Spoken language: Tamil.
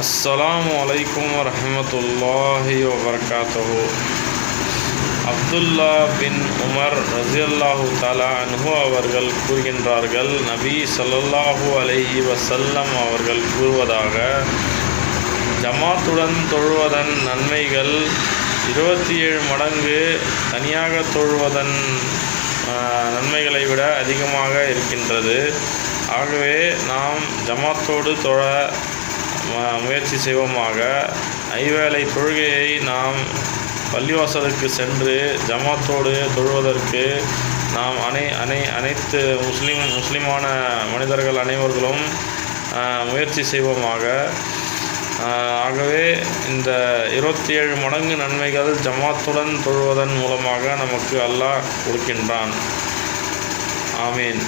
அஸ்ஸலாமு அலைக்கும் வரஹ்மத்துல்லாஹி வபரகாத்துஹு. அப்துல்லா பின் உமர் ரஸியல்லாஹு தஆலா அன்ஹு அவர்கள் கூறுகின்றார்கள், நபி ஸல்லல்லாஹு அலைஹி வஸல்லம் அவர்கள் கூறுவதாக, ஜமாத்துடன் தொழுவதன் நன்மைகள் 27 மடங்கு தனியாக தொழுவதன் நன்மைகளை விட அதிகமாக இருக்கின்றது. ஆகவே நாம் ஜமாத்தோடு தொழ முயற்சி செய்வோமாக. ஐவேளை தொழுகையை நாம் பள்ளிவாசலுக்கு சென்று ஜமாத்தோடு தொழுவதற்கு நாம் அனைத்து முஸ்லிமான மனிதர்கள் அனைவர்களும் முயற்சி செய்வோமாக. ஆகவே இந்த 27 மடங்கு நன்மைகள் ஜமாத்துடன் தொழுவதன் மூலமாக நமக்கு அல்லாஹ் கொடுக்கின்றான். ஆமீன்.